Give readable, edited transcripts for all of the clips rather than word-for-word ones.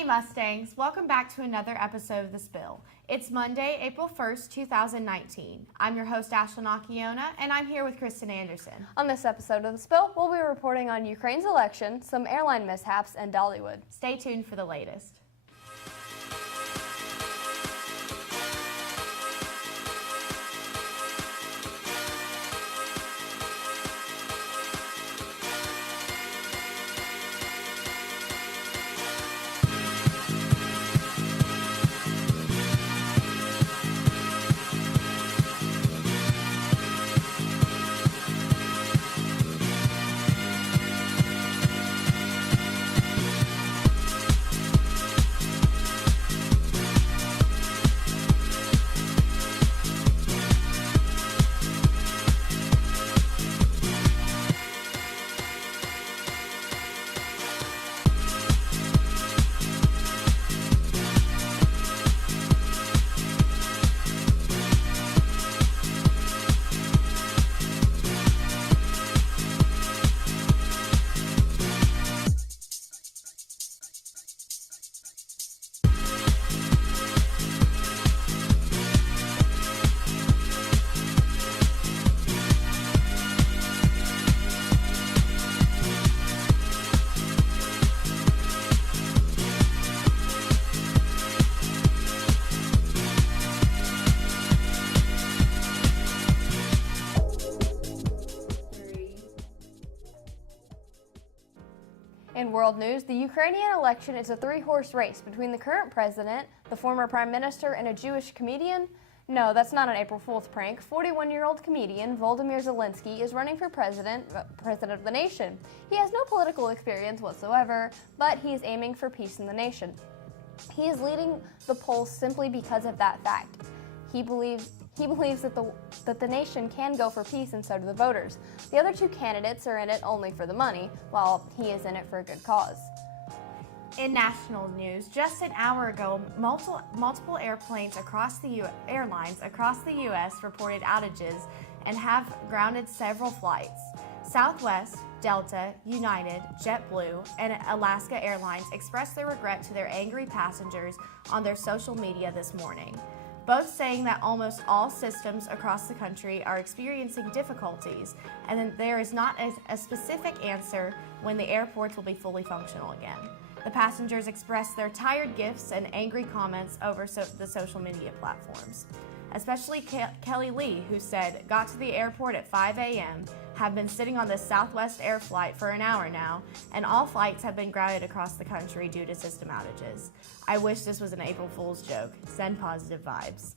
Hey Mustangs, welcome back to another episode of The Spill. It's Monday, April 1st, 2019. I'm your host, Ashlyn Akiona, and I'm here with Kristen Anderson. On this episode of The Spill, we'll be reporting on Ukraine's election, some airline mishaps, and Dollywood. Stay tuned for the latest. In world news, the Ukrainian election is a three-horse race between the current president, the former prime minister, and a Jewish comedian. No, that's not an April Fool's prank. 41-year-old comedian Volodymyr Zelensky is running for president of the nation. He has no political experience whatsoever, but he is aiming for peace in the nation. He is leading the polls simply because of that fact. He believes that the nation can go for peace, and so do the voters. The other two candidates are in it only for the money, while he is in it for a good cause. In national news, just an hour ago, multiple airlines across the U.S. reported outages and have grounded several flights. Southwest, Delta, United, JetBlue, and Alaska Airlines expressed their regret to their angry passengers on their social media this morning, both saying that almost all systems across the country are experiencing difficulties and that there is not a specific answer when the airports will be fully functional again. The passengers expressed their tired gifs and angry comments over the social media platforms. Especially Kelly Lee, who said, "Got to the airport at 5 a.m., have been sitting on this Southwest Air flight for an hour now, and all flights have been grounded across the country due to system outages. I wish this was an April Fool's joke. Send positive vibes."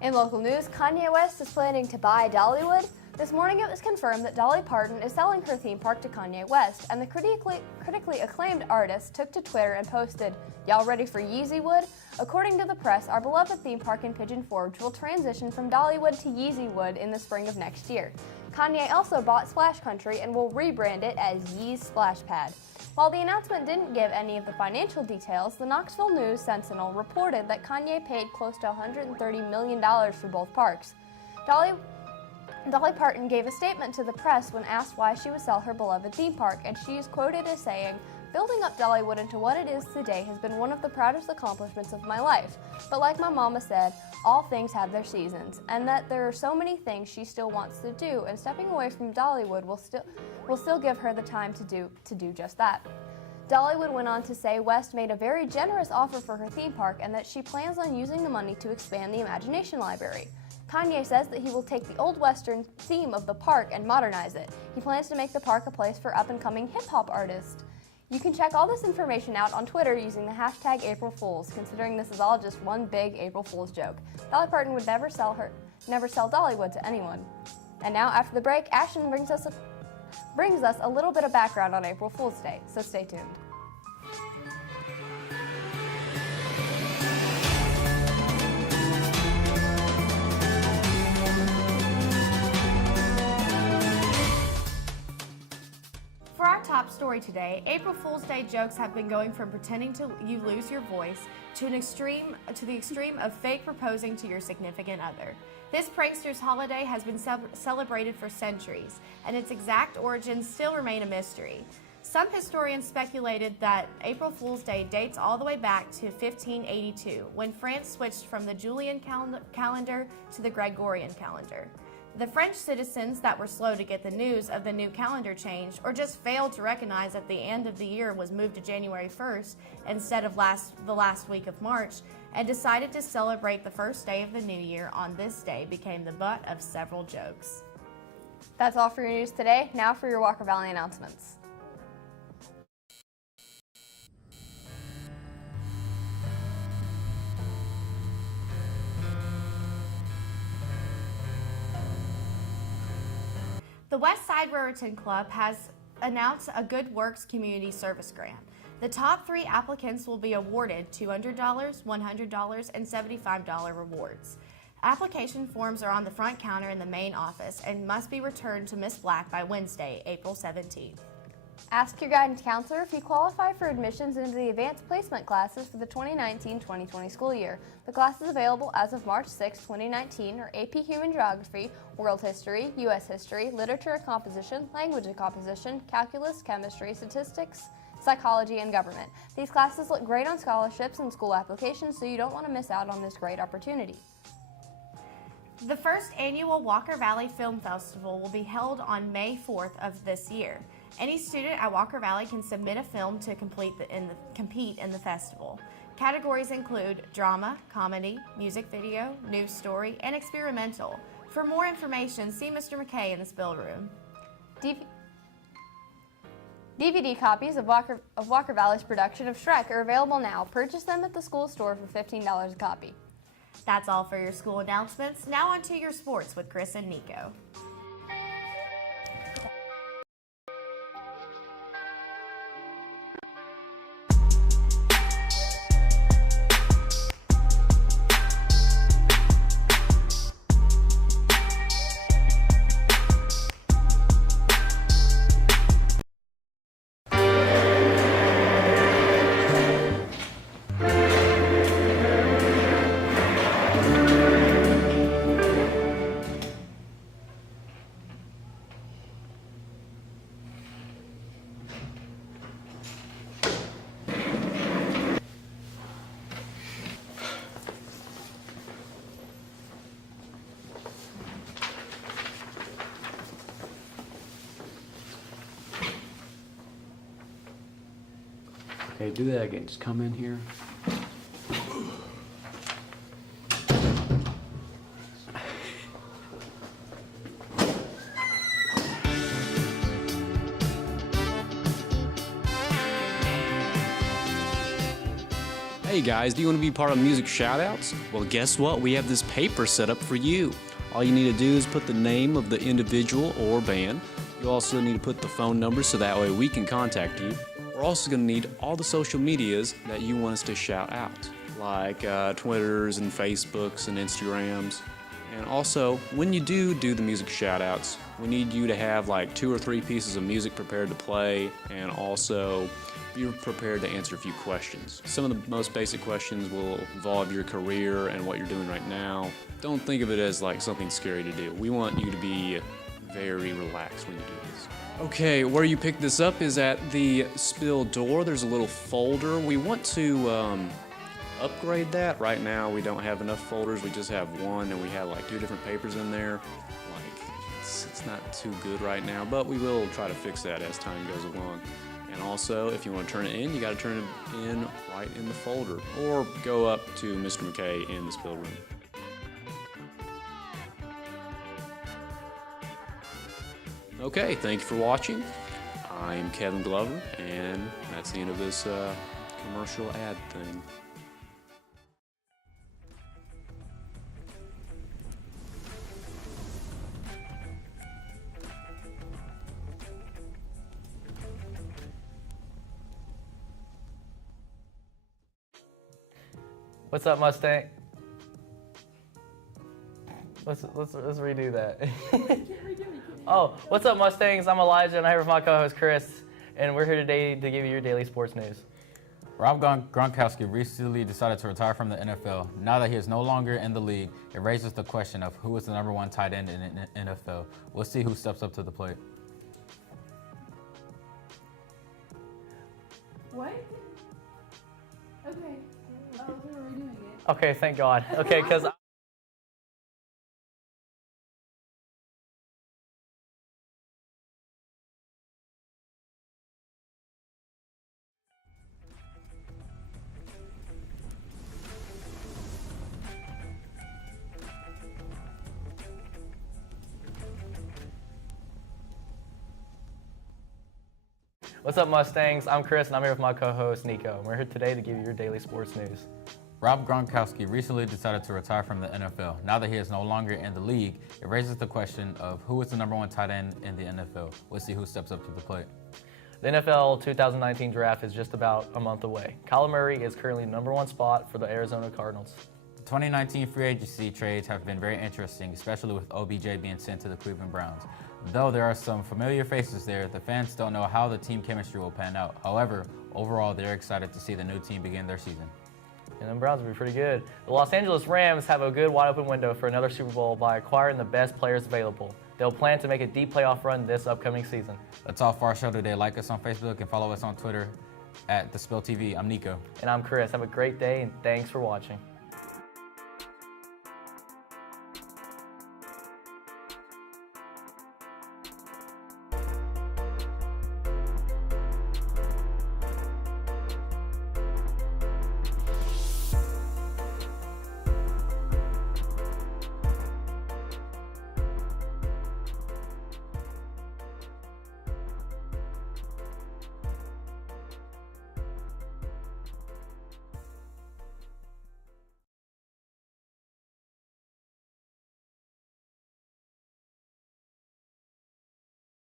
In local news, Kanye West is planning to buy Dollywood. This morning it was confirmed that Dolly Parton is selling her theme park to Kanye West, and the critically acclaimed artist took to Twitter and posted, "Y'all ready for Yeezywood? According to the press, our beloved theme park in Pigeon Forge will transition from Dollywood to Yeezywood in the spring of next year." Kanye also bought Splash Country and will rebrand it as Yee's Splash Pad. While the announcement didn't give any of the financial details, the Knoxville News Sentinel reported that Kanye paid close to $130 million for both parks. Dolly Parton gave a statement to the press when asked why she would sell her beloved theme park, and she is quoted as saying, "Building up Dollywood into what it is today has been one of the proudest accomplishments of my life. But like my mama said, all things have their seasons, and that there are so many things she still wants to do, and stepping away from Dollywood will still give her the time to do just that." Dollywood went on to say West made a very generous offer for her theme park and that she plans on using the money to expand the Imagination Library. Kanye says that he will take the old Western theme of the park and modernize it. He plans to make the park a place for up-and-coming hip-hop artists. You can check all this information out on Twitter using the hashtag April Fools, considering this is all just one big April Fool's joke. Dolly Parton would never sell Dollywood to anyone. And now, after the break, Ashton brings us a little bit of background on April Fool's Day, so stay tuned. For our top story today, April Fool's Day jokes have been going from pretending you lose your voice to the extreme of fake proposing to your significant other. This prankster's holiday has been celebrated for centuries, and its exact origins still remain a mystery. Some historians speculated that April Fool's Day dates all the way back to 1582, when France switched from the Julian calendar to the Gregorian calendar. The French citizens that were slow to get the news of the new calendar change, or just failed to recognize that the end of the year was moved to January 1st instead of the last week of March, and decided to celebrate the first day of the new year on this day, became the butt of several jokes. That's all for your news today. Now for your Walker Valley announcements. The West Side Raritan Club has announced a Good Works Community Service Grant. The top 3 applicants will be awarded $200, $100, and $75 rewards. Application forms are on the front counter in the main office and must be returned to Ms. Black by Wednesday, April 17th. Ask your guidance counselor if you qualify for admissions into the advanced placement classes for the 2019-2020 school year. The class is available as of March 6, 2019, are AP Human Geography, World History, U.S. History, Literature and Composition, Language and Composition, Calculus, Chemistry, Statistics, Psychology, and Government. These classes look great on scholarships and school applications, so you don't want to miss out on this great opportunity. The first annual Walker Valley Film Festival will be held on May 4th of this year. Any student at Walker Valley can submit a film to compete in the festival. Categories include drama, comedy, music video, news story, and experimental. For more information, see Mr. McKay in the spill room. DVD copies of Walker Valley's production of Shrek are available now. Purchase them at the school store for $15 a copy. That's all for your school announcements. Now on to your sports with Chris and Nico. Okay, do that again. Just come in here. Hey guys, do you want to be part of music shoutouts? Well, guess what? We have this paper set up for you. All you need to do is put the name of the individual or band. You also need to put the phone number so that way we can contact you. We're also going to need all the social medias that you want us to shout out, like Twitters and Facebooks and Instagrams. And also, when you do the music shoutouts, we need you to have like 2 or 3 pieces of music prepared to play, and also be prepared to answer a few questions. Some of the most basic questions will involve your career and what you're doing right now. Don't think of it as like something scary to do. We want you to be very relaxed when you do this. Okay, where you pick this up is at the spill door. There's a little folder. We want to upgrade that. Right now we don't have enough folders. We just have one, and we have like 2 different papers in there. Like it's not too good right now, but we will try to fix that as time goes along. And also, if you want to turn it in, you got to turn it in right in the folder, or go up to Mr. McKay in the spill room. Okay, thank you for watching. I'm Kevin Glover, and that's the end of this commercial ad thing. What's up, Mustang? Let's redo that. Oh, what's up, Mustangs? I'm Elijah, and I'm here with my co-host Chris, and we're here today to give you your daily sports news. Rob Gronkowski recently decided to retire from the NFL. Now that he is no longer in the league, it raises the question of who is the #1 tight end in the NFL. We'll see who steps up to the plate. What? Okay. Oh, we're redoing it. Okay, thank God. Okay, because What's up, Mustangs? I'm Chris, and I'm here with my co-host, Nico. We're here today to give you your daily sports news. Rob Gronkowski recently decided to retire from the NFL. Now that he is no longer in the league, it raises the question of who is the number one tight end in the NFL. We'll see who steps up to the plate. The NFL 2019 draft is just about a month away. Kyler Murray is currently the number one spot for the Arizona Cardinals. The 2019 free agency trades have been very interesting, especially with OBJ being sent to the Cleveland Browns. Though there are some familiar faces there, the fans don't know how the team chemistry will pan out. However, overall, they're excited to see the new team begin their season. And them Browns will be pretty good. The Los Angeles Rams have a good wide open window for another Super Bowl by acquiring the best players available. They'll plan to make a deep playoff run this upcoming season. That's all for our show today. Like us on Facebook and follow us on Twitter @TheSpillTV. I'm Nico. And I'm Chris. Have a great day, and thanks for watching.